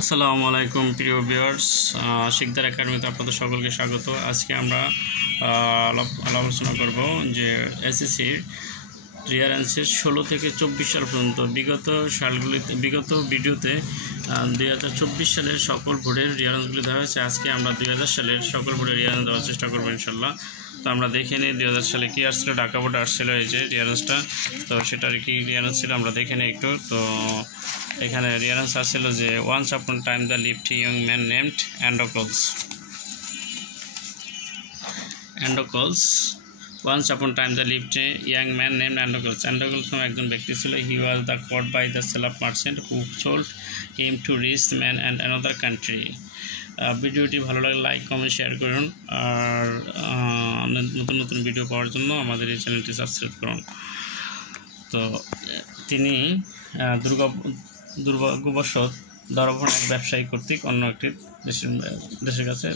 আসসালামু আলাইকুম প্রিয় ভিউয়ার্স, শিকদার একাডেমিতে আপনাদের সকলকে স্বাগত। আজকে আমরা আলোচনা করব যে এসএসসির রিয়ারেন্সের 16 থেকে 24 সাল পর্যন্ত বিগত ভিডিওতে 2024 সালের সকল বোর্ডের রিয়ারেন্সগুলি দেওয়া হয়েছে। আজকে আমরা 2000 সালের সকল বোর্ডের রিয়ারেন্স দেওয়ার চেষ্টা করবো ইনশাল্লাহ। তো আমরা দেখে নিই 2000 সালে কী আসছিল, ঢাকা বোর্ডে আসছিল এই যে রিয়ারেন্সটা। তো সেটার কি রিয়ারেন্স ছিল আমরা দেখে নিই একটু। তো এখানে রিয়ারেন্স আসছিল যে once upon time the lived young man named Androcles. Once upon time the lived a young man named Androcles. Androcles নামে একজন ব্যক্তি ছিল। He was the caught by the slave merchant who sold him to rich man and another country. ভিডিওটি ভালো লাগলে like comment share করুন, আর নতুন নতুন ভিডিও পাওয়ার জন্য আমাদের এই চ্যানেলটি সাবস্ক্রাইব করুন। তো তিনি দুর্ভাগ্যবশত ধরা পড়েন এক ব্যবসায়ী কর্তৃক অন্য একটি দেশের কাছে।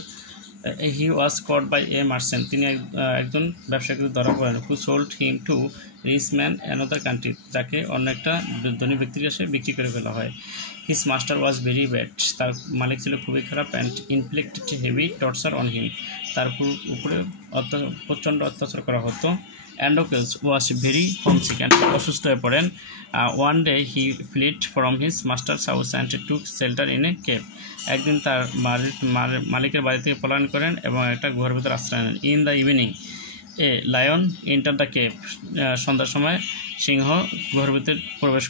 হি ওয়াজ কট বাই এ মার্চেন্ট। তিনি একজন ব্যবসায়ী ধরা পড়েন। হু sold him to rich man another country, যাকে অন্য একটা ধনী ব্যক্তির কাছে বিক্রি করে ফেলা হয়। His master was very bad. তার মালিক ছিল খুবই খারাপ। And inflicted heavy torture on him. তার উপরে প্রচণ্ড অত্যাচার করা হতো। অ্যান্ডোকলস ওয়াজ ভেরি হোমসিক অ্যান্ড অসুস্থ হয়ে পড়েন। One day he fled from his masters house and took shelter in a cave. একদিন তার মালিকের বাড়ি থেকে পলায়ন করেন এবং একটা গুহার ভিতরে আশ্রয় নেন। In the evening a lion enter the cave. সন্ধ্যার সময় সিংহ গুহার ভিতরে প্রবেশ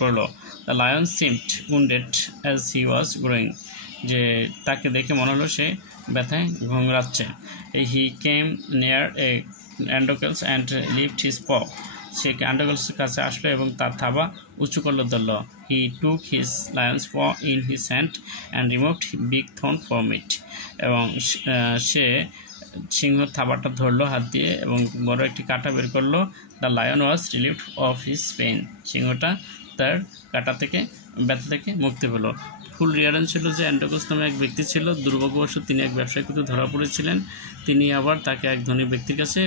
করলো। The lion seemed wounded as he was growing. যে তাকে দেখে মনে হলো সে ব্যথায় ঘুমড়াচ্ছে। He came near a Androcles and lift his paw. সে অ্যান্ডোকলসের কাছে আসলো এবং তার থাবা উঁচু করলো ধরল। He took his lion's paw in his hand and removed big thorn from it. এবং সে সিংহর থাবাটা ধরলো হাত দিয়ে এবং বড় একটি কাঁটা বের করলো। The lion was relieved of his pain. সিংহটা তার কাঁটা থেকে ব্যথা থেকে মুক্তি পেল। ফুল রিয়ারেন্স ছিল যে অ্যান্ডোকলস নামে এক ব্যক্তি ছিল। দুর্ভাগ্যবশত তিনি এক ব্যবসায়ী কিন্তু ধরা পড়েছিলেন। তিনি আবার তাকে এক ধনী ব্যক্তির কাছে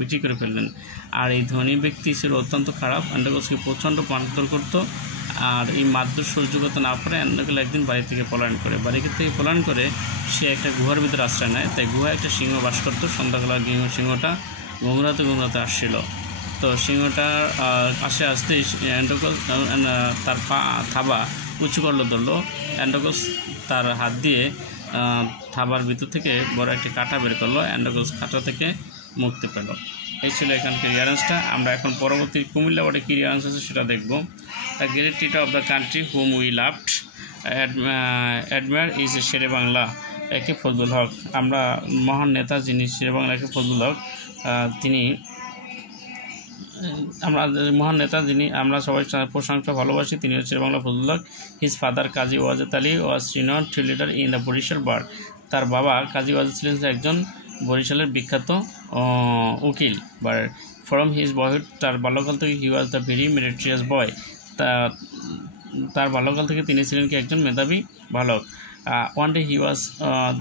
বিক্রি করে ফেললেন। আর এই ধনী ব্যক্তি ছিল অত্যন্ত খারাপ, অ্যান্ডোকলসকে প্রচণ্ড মারধর করতো। আর এই মারধর সহ্য করতে না পারে অ্যান্ডোকলস একদিন বাড়ি থেকে পলায়ন করে সে একটা গুহার ভিতরে আশ্রয় নেয়। তাই গুহায় একটা সিংহ বাস করতো। সন্ধ্যাবেলা সিংহটা ঘুমরাতে আসছিল। তো সিংহটার আসতে অ্যান্ডোকলস তার থাবা উঁচু করলো ধরলো। অ্যান্ডোকলস তার হাত দিয়ে থাবার ভিতর থেকে বড় একটি কাঁটা বের করলো। অ্যান্ডোকলস কাঁটা থেকে মুক্তি পেল। এই ছিল এখানকার রিয়ারেন্সটা। আমরা এখন পরবর্তী কুমিল্লা বোর্ডে কী রিয়ারেন্স আছে সেটা দেখব। The great teacher of the country whom we loved admire is Shere Bangla A K Fazlul হক। আমরা মহান নেতা যিনি শেরে বাংলা একে ফজলুল হক, আমরা সবাই প্রশংসা ভালোবাসি, তিনি হচ্ছে Bangla Fazlul Huq. His father Kazi Wajed Ali was renowned leader in the Barisal bar. তার বাবা কাজী ওয়াজেদ ছিলেন একজন বরিশালের বিখ্যাত উকিল। বার ফ্রম হিজ বয়হুড, তার বাল্যকাল থেকে he was the very meritorious boy. তার বাল্যকাল থেকে তিনি ছিলেন কি একজন মেধাবী বালক। One day he was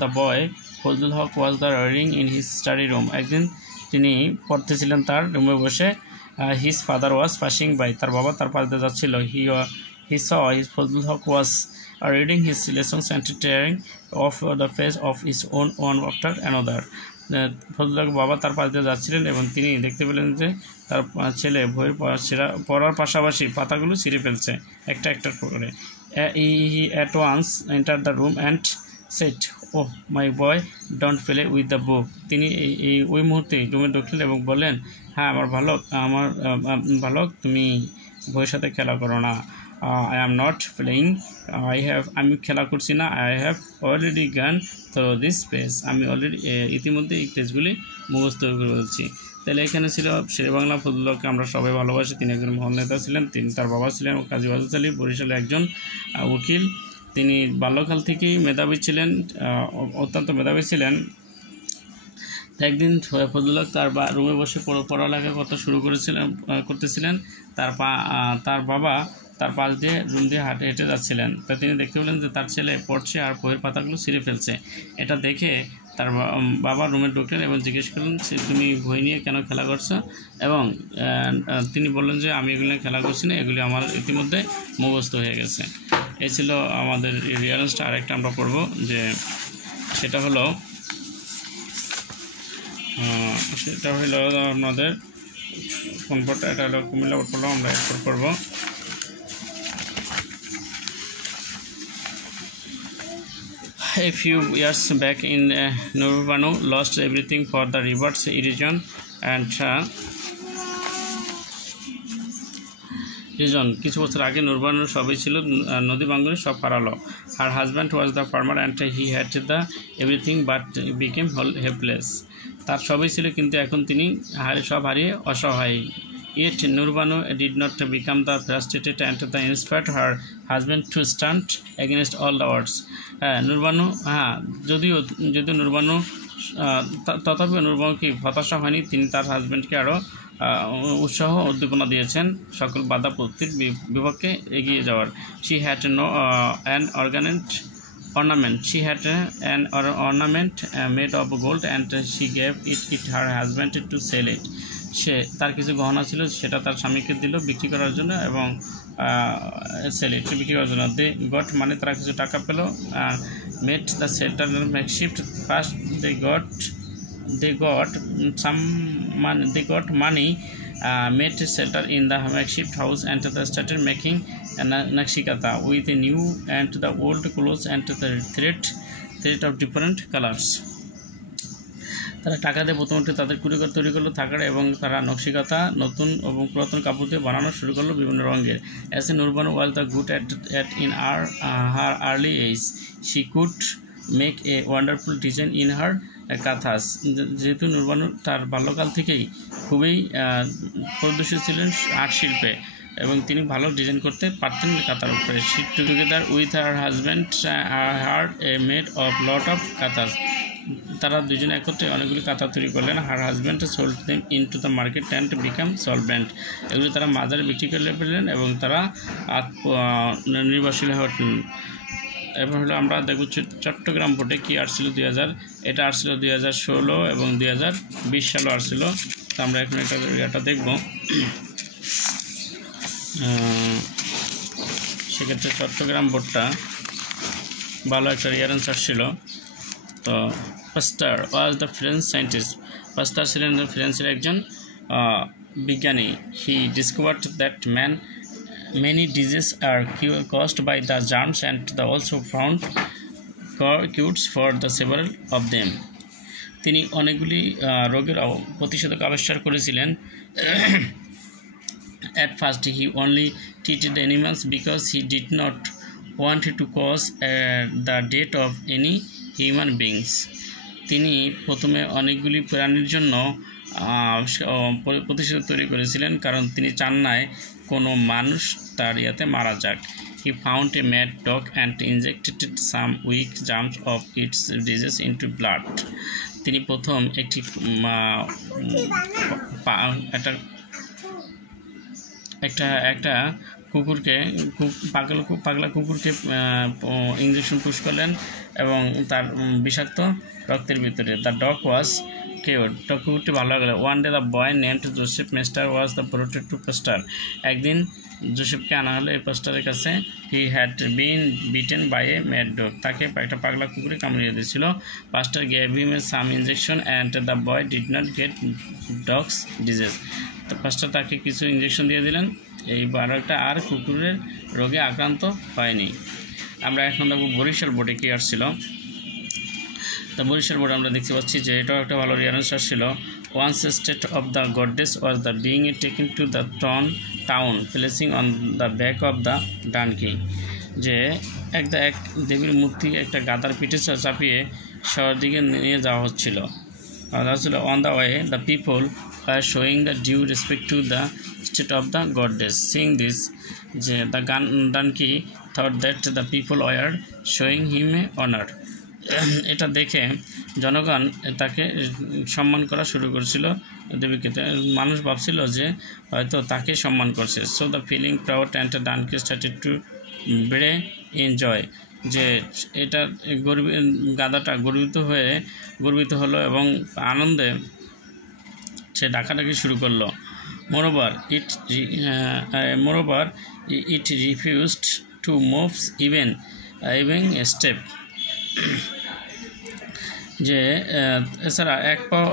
the boy Fazlul Huq was the reading in his study room. একদিন তিনি পড়তেছিলেন তার রুমে বসে। His father was passing by. তার বাবা তার পাশ দিয়ে যাচ্ছিল। He saw his Fazlul Huq was reading his lessons and tearing off the face of his own after another. Fazlul হক বাবা তার পাশ দিয়ে যাচ্ছিলেন এবং তিনি দেখতে পেলেন যে তার ছেলে বইয়ের পড়ার পাশাপাশি পাতাগুলো ছিঁড়ে ফেলছে একটা করে। He at once enter the room and said oh my boy don't play with the book. তিনি ওই মুহূর্তে রুমে ঢুকলেন এবং বললেন, হ্যাঁ আমার বালক, তুমি বইয়ের সাথে খেলা করো না। আই অ্যাম নট প্লেয়িং, আমি খেলা করছি না। আই হ্যাভ অলরেডি গান থ্রু দিস পেজ। আমি ইতিমধ্যে এই পেজগুলি মুখস্থ করে বলছি। তাহলে এখানে ছিল শেরে বাংলা ফজলুল হককে আমরা সবাই ভালোবাসি। তিনি একজন মহান নেতা ছিলেন। তার বাবা ছিলেন কাজী ওয়াজেদ আলী, বরিশালে একজন উকিল। তিনি বাল্যকাল থেকেই অত্যন্ত মেধাবী ছিলেন। একদিন ফজলুল হক তার রুমে বসে পড়ালেখা করতেছিলেন। তার বাবা তার পাশ দিয়ে রুম দিয়ে হেঁটে যাচ্ছিলেন। তা তিনি দেখতে পেলেন যে তার ছেলে পড়ছে আর বইয়ের পাতাগুলো ছিঁড়ে ফেলছে। এটা দেখে তার বাবা রুমে ঢুকলেন এবং জিজ্ঞেস করলেন, তুমি বই নিয়ে কেন খেলা করছো? এবং তিনি বললেন যে আমি এগুলো খেলা করছি না, এগুলি আমার ইতিমধ্যে মুখস্থ হয়ে গেছে। এই ছিল আমাদের রিয়ারেন্সটা। আরেকটা আমরা পড়ব, যে সেটা হলো আমাদের কোন পড়টা, এটা হলো কুমিল্লা বোর্ড পড়লাম, আমরা এরপর পড়ব A few years back in Nurbanu lost everything for the rivers erosion and কিছু বছর আগে নুরবানুর সবই ছিল, নদী ভাঙ্গনে সব হারালো। Her husband was the farmer and he had the everything but became helpless. তার সবই ছিল কিন্তু এখন তিনি সব হারিয়ে অসহায়। Yet Nurbanu did not become the frustrated and inspired her husband to stand against all the odds. Nurbanu যদিও নুরবানু তথাপি নুরবানু কি হতাশা হয়নি, তিনি তার হাজব্যান্ডকে আরও উৎসাহ উদ্দীপনা দিয়েছেন সকল বাধা প্রতির বিপক্ষে এগিয়ে যাওয়ার। She had an ornament made of gold and she gave it her husband to sell it. সে তার কিছু গহনা ছিল, সেটা তার স্বামীকে দিল বিক্রি করার জন্য, এবং সেল ইট বিক্রি করার জন্য। দে গট মানে তারা কিছু টাকা পেল। Made the shelter makeshift. First they got money, made shelter in the makeshift house and they started making nakshikata with the new and the old clothes and the thread of different colors. তারা টাকা দিয়ে প্রথমত তাদের কুড়িঘর তৈরি করলো থাকার, এবং তারা নকশিকাতা নতুন এবং পুরাতন কাপড় দিয়ে বানানো শুরু করলো বিভিন্ন রঙের। As Nurbanu was the good at in her early age, she could make a wonderful design in her kanthas. যেহেতু নুরবানু তার বাল্যকাল থেকেই খুবই প্রদর্শিত ছিলেন আর্ট শিল্পে, এবং তিনি ভালো ডিজাইন করতে পারতেন কাতার উপরে। She together with her husband had a made of lot of কাতাস। তারা দুজনে একত্রে অনেকগুলি কাঁথা তৈরি করলেন। Her husband sold them into the market and become solvent. এগুলি তারা বাজারে বিক্রি করে ফেললেন এবং তারা নির্ভরশীল হয়ে উঠলেন। এবার হলো আমরা দেখব চট্টগ্রাম বোর্ডে কী আসছিল 2000, এটা আসছিল 2016 এবং 2020 সালও আসছিল। তো আমরা এখন এটা দেখব। সেক্ষেত্রে চট্টগ্রাম বোর্ডটা ভালো একটা রিয়ারেন্স আসছিল। তো Pasteur was the French scientist. Pasteur ছিলেন ফ্রেন্সের একজন বিজ্ঞানী। He discovered that many diseases are caused by the germs and they also found cures for the several of them. তিনি অনেকগুলি রোগের প্রতিষেধক আবিষ্কার করেছিলেন। At first he only treated animals because he did not want to cause the death of any human beings. তিনি প্রথমে অনেকগুলি প্রাণীর জন্য প্রতিষেধক তৈরি করেছিলেন, কারণ তিনি চান নাই কোনো মানুষ তার ইয়াতে মারা যাক। He found a mad dog and injected some weak germs of its disease into blood. তিনি প্রথম একটা কুকুরকে পাগলা কুকুরকে ইঞ্জেকশন পুশ করলেন এবং তার বিষাক্ত রক্তের ভিতরে। The dog was cured. কুকুরটি ভালো হয়ে গেল। One day the boy named Joseph Meister was the brought to Pasteur. একদিন জোসেফকে আনা হলো এই পাস্টারের কাছে। He had been bitten by a mad dog. তাকে একটা পাগলা কুকুরে কামড়িয়ে দিয়েছিল। Pasteur gave him some injection and the boy did not get dog's disease. তো পাস্টার তাকে কিছু ইঞ্জেকশন দিয়ে দিলেন, এই বারোটা আর কুকুরের রোগে আক্রান্ত হয়নি। আমরা এখন দেখব বরিশাল বোর্ডে কী আসছিল। তো বরিশাল বোর্ডে আমরা দেখতে পাচ্ছি যে এটাও একটা ভালো রিয়ারেন্স আসছিল। Once statue of the goddess was the being taken to the town placing on the back of the donkey. যে এক দেবীর মূর্তি একটা গাদার পিঠে চাপিয়ে শহরের দিকে নিয়ে যাওয়া হচ্ছিল। On the way the people are showing the due respect to the state of the goddess. Seeing this, the donkey thought that the people were showing him honor. এটা দেখে জনগণ তাকে সম্মান করা শুরু করেছিল দেবীকে। মানুষ ভাবছিল যে হয়তো তাকে সম্মান করছে। So the feeling proud and donkey started to বেড়ে এনজয়। যে এটা গাদাটা গর্বিত হলো এবং আনন্দে সে ডাকাডাকি শুরু করলো। Moreover it refused to move even a step. যে এছাড়া এক পাও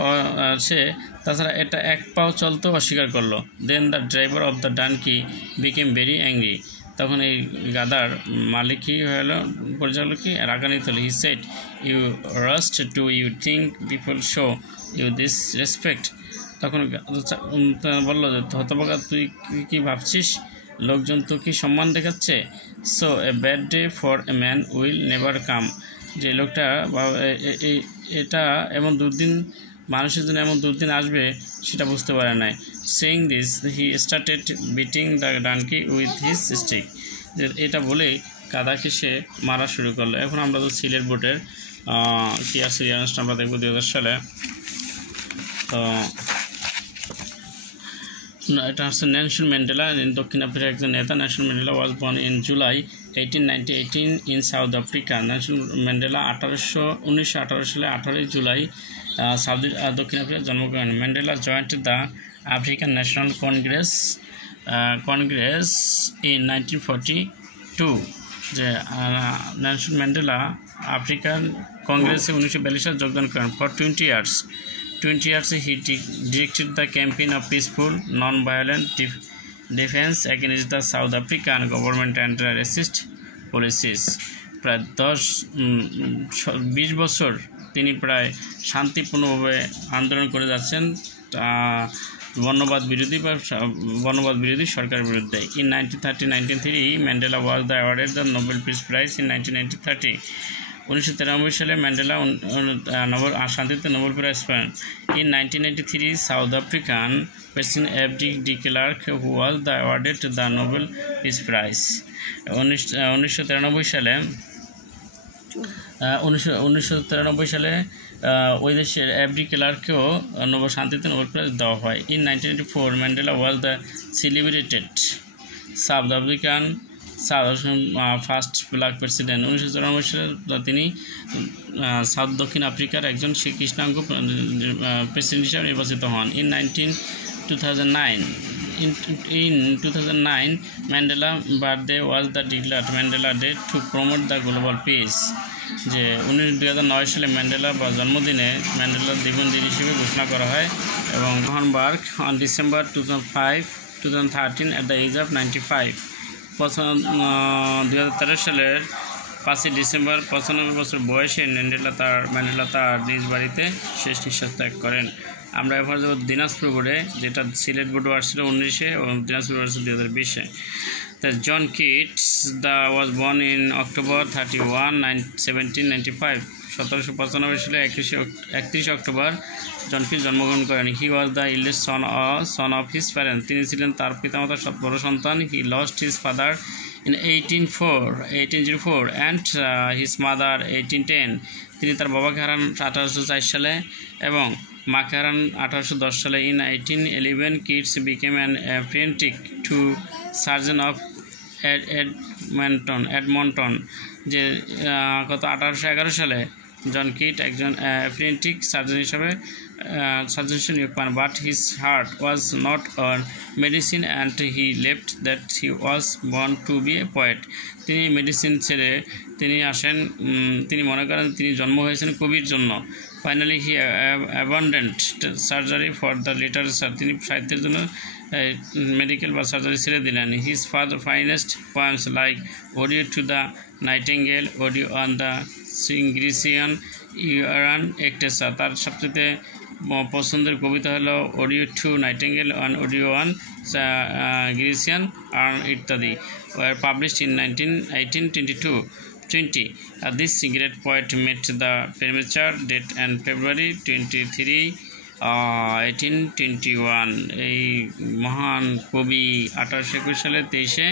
সে তাছাড়া এটা এক পাও চলতেও অস্বীকার করলো। Then the driver of the donkey became very angry. তখন এই গাদার মালিক কি হলো, পরিচালক কি রাগান্বিত হলো। He said, you rust to you think people show you this respect. তখন বললো যে হতভাগা, তুই কি ভাবছিস লোকজন তো কি সম্মান দেখাচ্ছে। So a bad day for a man will never come. যে লোকটা এটা এমন দুর্দিন, মানুষের জন্য এমন দুর্দিন আসবে সেটা বুঝতে পারে নাই। Saying this he started beating the donkey with his stick. যে এটা বলেই কাদাকে সে মারা শুরু করলো। এখন আমরা তো সিলেট বোর্ডের কি আছে রিয়ারেন্সটা আমরা দেখবো 2000 সালে। তো এটা হচ্ছে নেলসন ম্যান্ডেলা, দক্ষিণ আফ্রিকার একজন নেতা। Nelson Mandela was born in July 1818 in south Africa. Nelson Mandela 1918 সালে 18 জুলাই দক্ষিণ আফ্রিকায় জন্মগ্রহণ। Mandela joined the African national Congress in 1942। যে নেলসন ম্যান্ডেলা আফ্রিকান কংগ্রেসে 1942 সালে যোগদান করেন। For 20 years he directed the campaign of peaceful, non-violent defense against the South African government and racist policies. প্রায় 20 বছর তিনি প্রায় শান্তিপূর্ণভাবে আন্দোলন করে যাচ্ছেন বর্ণবাদ বিরোধী সরকারের বিরুদ্ধে। In 1930 Mandela was the awarded the Nobel Peace Prize in 1930। 1993 সালে ম্যান্ডেলা শান্তিতে নোবেল প্রাইজ পান। In 1993 South African President FD. De Klerk who was the awarded the Nobel Peace Prize. 1993 সালে ওই দেশের এফ.ডি. ক্লার্ককেও শান্তিতে নোবেল প্রাইজ দেওয়া হয়। In 1994 Mandela was the celebrated south African first black president. 1994 সালে তিনি দক্ষিণ আফ্রিকার একজন কৃষ্ণাঙ্গ প্রেসিডেন্ট হিসাবে নির্বাচিত হন। In 2009 Mandela birthday was the declared Mandela day to promote the global piece. যে 2009 সালে ম্যান্ডেলা বা জন্মদিনে ম্যান্ডেলার দিবসদিন হিসেবে ঘোষণা করা হয়। এবং Johannesburg on December 2013 at the age of 95। 2013 সালের 5 ডিসেম্বর 95 বছর বয়সে ম্যান্ডেলা তার নিজ বাড়িতে শেষ নিঃশ্বাস ত্যাগ করেন। আমরা এবার যাব দিনাজপুর বোর্ডে, যেটা সিলেট বোর্ডে আসছিল 19-এ এবং দিনাজপুর বোর্ডে আসছিল 2020-এ। The John Keats was born in October 31, 1795. 1795 সালে 31 অক্টোবর জন কিটস জন্মগ্রহণ করেন। He was the eldest son of his parents. তিনি ছিলেন তার পিতামাতার বড় সন্তান। He lost his father in 1804 and his mother 1810। তিনি তার বাবাকে হারান 1804 সালে এবং মাকে হারান 1810 সালে। In 1811 Keats became an apprentice to surgeon of Edmonton. যে গত 1811 সালে জন কিট একজন অ্যাপ্রেন্টিস সার্জন হিসাবে নিয়োগ পান। But his heart was not on medicine and he left that he was born to be a poet. তিনি medicine ছেড়ে তিনি মনে করেন তিনি জন্ম হয়েছেন কবির জন্য। Finally he abandoned surgery for the literature. তিনি সাহিত্যের জন্য মেডিকেল বা সার্জারি ছেড়ে দিলেন। His father finest poems like ode to the nightingale, ode on the Grecian urn এক্টেসা। তার সবচেয়ে পছন্দের কবিতা হলো ode to nightingale on ode on Grecian urn ইত্যাদি। Were published in 1820. This great poet met the premature death on February 23, 1821. এই মহান কবি 1821 সালে 23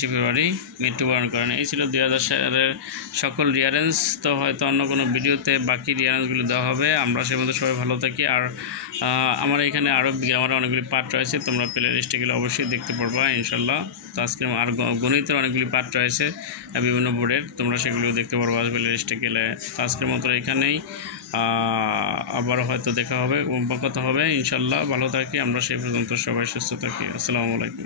ফেব্রুয়ারি মৃত্যুবরণ করেন। এই ছিল 2000 সালের সকল রিয়ারেন্স। তো হয়তো অন্য কোনো ভিডিওতে বাকি রিয়ারেন্সগুলো দেওয়া হবে। আমরা সেই মধ্যে সবাই ভালো থাকি। আর আমার এখানে আরও গ্রামারের অনেকগুলি পার্ট রয়েছে, তোমরা প্লে লিস্টে গেলে অবশ্যই দেখতে পারবা ইনশাল্লাহ। তো আজকে আর গণিতের অনেকগুলি পার্ট রয়েছে বিভিন্ন বোর্ডের, তোমরা সেগুলিও দেখতে পারবা প্লে লিস্টে গেলে। তো আজকের মতো এখানেই, আবার হয়তো দেখা হবে, কথা হবে ইনশাল্লাহ। ভালো থাকি আমরা, সেই পর্যন্ত সবাই সুস্থ থাকি। আসসালামু আলাইকুম।